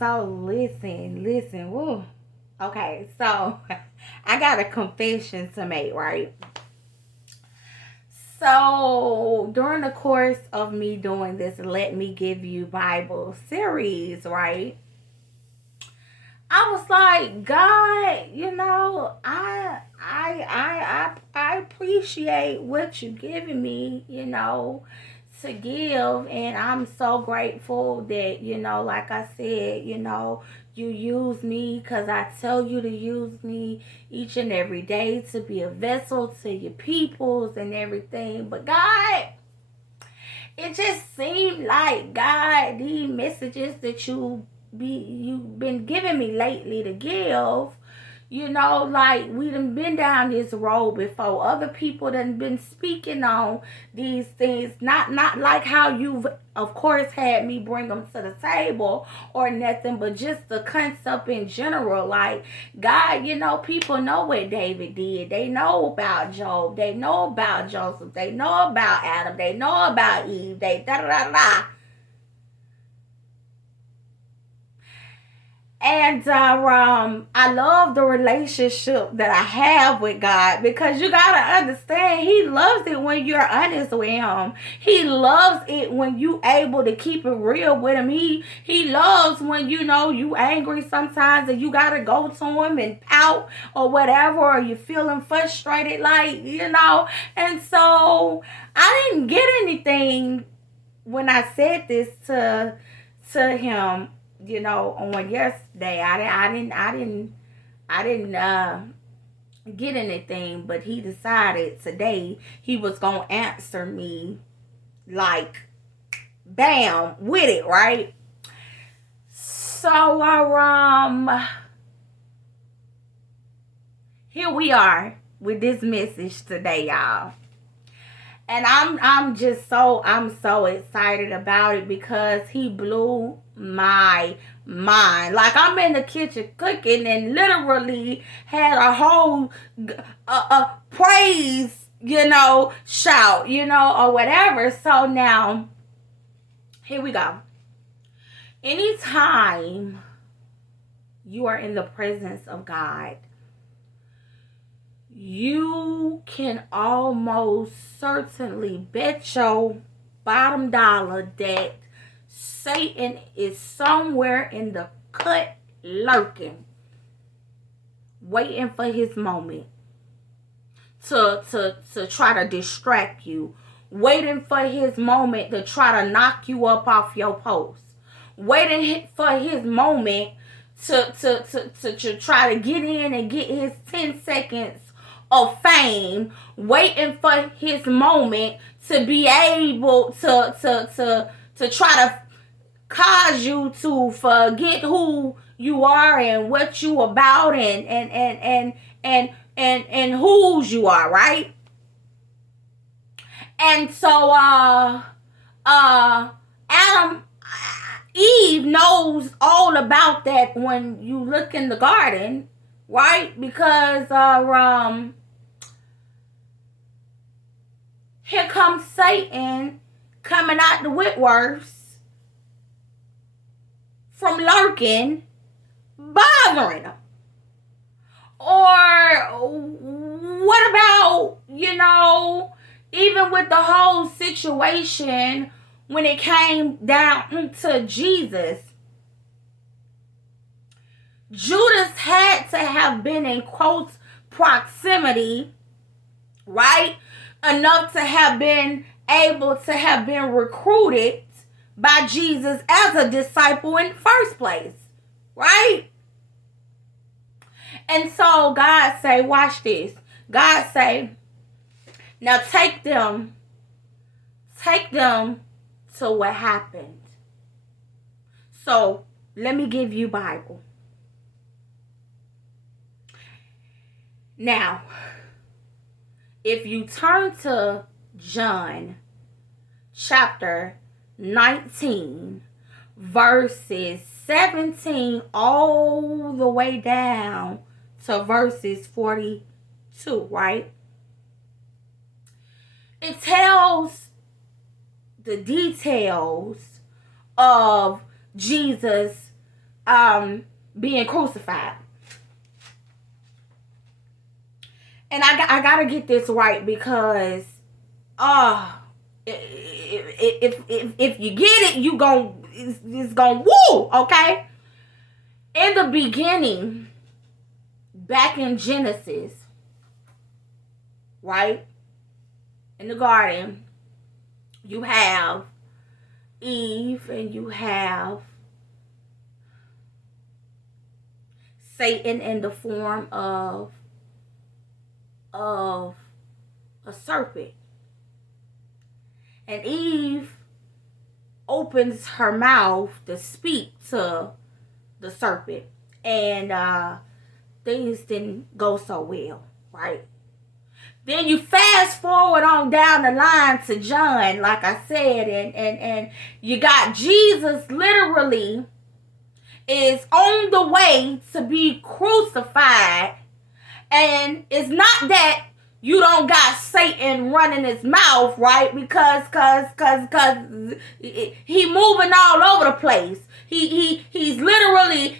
listen. Woo. Okay, so I got a confession to make, right? So during the course of me doing this, let me give you Bible series, right? I was like, God, I appreciate what you giving me, to give, and I'm so grateful that, like I said, you use me because I tell you to use me each and every day to be a vessel to your peoples and everything. But God, it just seemed like God, these messages that you've been giving me lately to give, like we done been down this road before. Other people done been speaking on these things, not like how you've of course had me bring them to the table or nothing, but just the concept in general. Like, God, people know what David did. They know about Job. They know about Joseph. They know about Adam. They know about Eve. They da da da da. And I love the relationship that I have with God, because you gotta understand, He loves it when you're honest with Him. He loves it when you able to keep it real with Him. He loves when you angry sometimes and you gotta go to Him and pout or whatever, or you feeling frustrated, And so I didn't get anything when I said this to Him, on yesterday. I didn't get anything, but He decided today He was gonna answer me, like, bam, with it, right? So here we are with this message today, y'all. And I'm so excited about it because He blew my mind. Like, I'm in the kitchen cooking and literally had a whole praise, shout, or whatever. So now, here we go. Anytime you are in the presence of God, you can almost certainly bet your bottom dollar that Satan is somewhere in the cut, lurking, waiting for his moment to try to distract you, waiting for his moment to try to knock you up off your post, waiting for his moment to try to get in and get his 10 seconds of fame, waiting for his moment to be able to try to cause you to forget who you are and what you about, and whose you are, right? And so Adam, Eve knows all about that when you look in the garden, right? Because here comes Satan coming out the Whitworths from lurking, bothering them. Or what about, even with the whole situation when it came down to Jesus, Judas had to have been in close proximity, right? Enough to have been able to have been recruited by Jesus as a disciple in the first place, right? And so God say, watch this. God say, now take them to what happened. So let me give you Bible. Now, if you turn to John chapter 19, verses 17 all the way down to verses 42, right? It tells the details of Jesus being crucified. And I gotta get this right, because if you get it, it's gonna woo, okay? In the beginning, back in Genesis, right? In the garden, you have Eve and you have Satan in the form of a serpent. And Eve opens her mouth to speak to the serpent. And things didn't go so well, right? Then you fast forward on down the line to John, like I said, and you got Jesus literally is on the way to be crucified. And it's not that you don't got Satan running his mouth, right? Because he moving all over the place. He's literally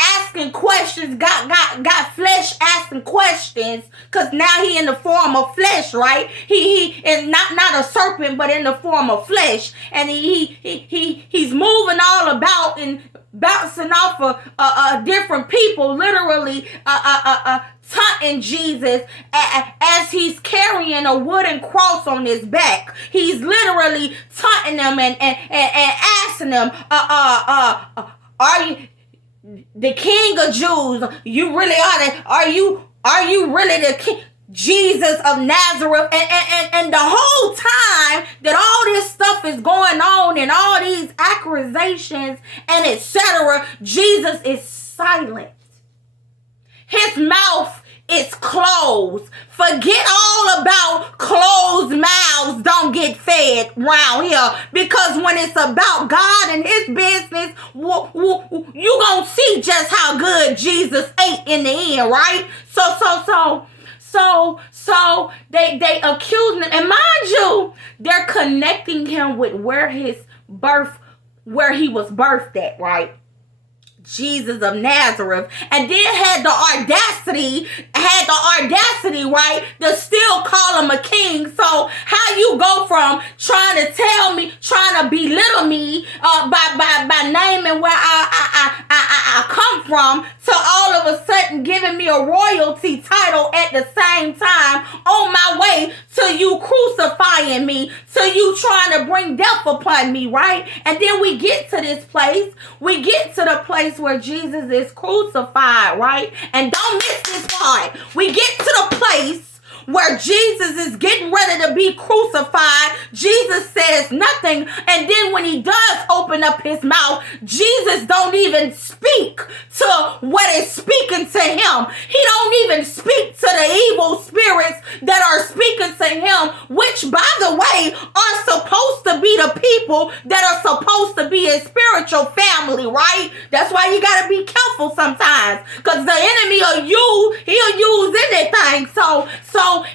asking questions, got flesh asking questions, because now he in the form of flesh, right? He is not a serpent, but in the form of flesh, and he's moving all about and bouncing off of different people, literally taunting Jesus as he's carrying a wooden cross on his back. He's literally taunting them and asking them, are you the King of Jews? You really are you really the King, Jesus of Nazareth? And the whole time that all this stuff is going on and all these accusations and etc., Jesus is silent. His mouth is closed. Forget all about closed mouths don't get fed around here, because when it's about God and his business, you gonna see just how good Jesus ate in the end, right? So they accuse him, and mind you, they're connecting him with where he was birthed at, right? Jesus of Nazareth, and then had the audacity, right, to still call him a king. So how you go from trying to belittle me by naming where I come from, to all of a sudden giving me a royalty title at the same time, on my way to you crucifying me, to you trying to bring death upon me, right? And then we get to this place. We get to the place where Jesus is crucified, right? And don't miss this part. We get to the place where Jesus is getting ready to be crucified. Jesus says nothing, and then when he does open up his mouth, Jesus don't even speak to what is speaking to him. He don't even speak to the evil spirits that are speaking to him, which, by the way, are supposed to be the people that are supposed to be his spiritual family, right? That's why you gotta be careful sometimes, because the enemy he'll use anything. So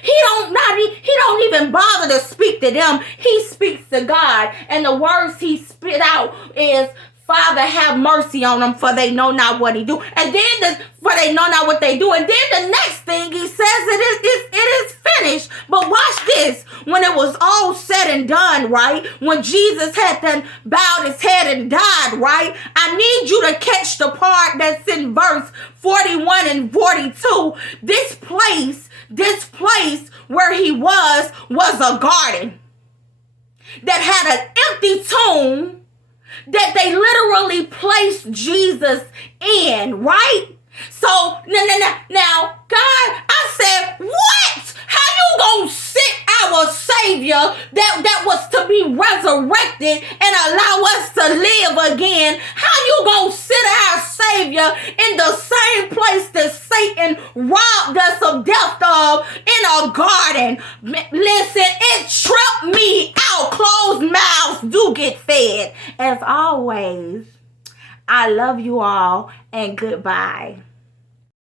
he don't even bother to speak to them. He speaks to God, and the words he spit out is, Father, have mercy on them, for they know not what he do. And then for they know not what they do. And then the next thing he says, it is finished. But watch this. When it was all said and done, right? When Jesus had then bowed his head and died, right? I need you to catch the part that's in verse 41 and 42. This place where he was a garden that had an empty tomb that they literally placed Jesus in, right? So now, God, I said, what? How you gonna sit our Savior that was to be resurrected and allow us to live again? How you gonna sit our Savior in the same place that Satan robbed us of death of, in a garden? Listen, it tripped me out. Closed mouths do get fed. As always, I love you all, and goodbye.